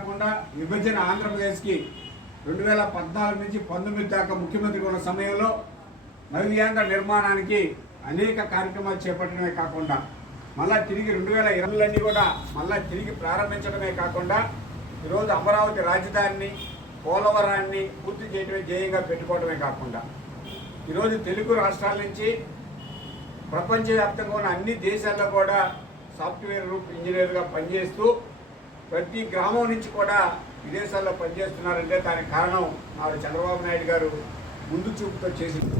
కాకుండా విభజన ఆంధ్రప్రదేశ్కి 2014 నుంచి 19 దాకా ముఖ్యమంత్రి ఉన్న సమయంలో నవ్యాంధ్ర నిర్మాణానికి అనేక కార్యక్రమాలు చేపట్టడమే కాకుండా మళ్ళీ తిరిగి 2020 కూడా మళ్ళీ తిరిగి ప్రారంభించడమే కాకుండా ఈరోజు అమరావతి రాజధానిని పోలవరాన్ని పూర్తి చేయడమే ధ్యేయంగా పెట్టుకోవడమే కాకుండా ఈరోజు తెలుగు రాష్ట్రాల నుంచి ప్రపంచవ్యాప్తంగా ఉన్న అన్ని దేశాల్లో కూడా సాఫ్ట్వేర్ ఇంజనీర్గా పనిచేస్తూ ప్రతి గ్రామం నుంచి కూడా విదేశాల్లో పనిచేస్తున్నారంటే దానికి కారణం నాడు చంద్రబాబు నాయుడు గారు ముందు చూపుతో చేసింది.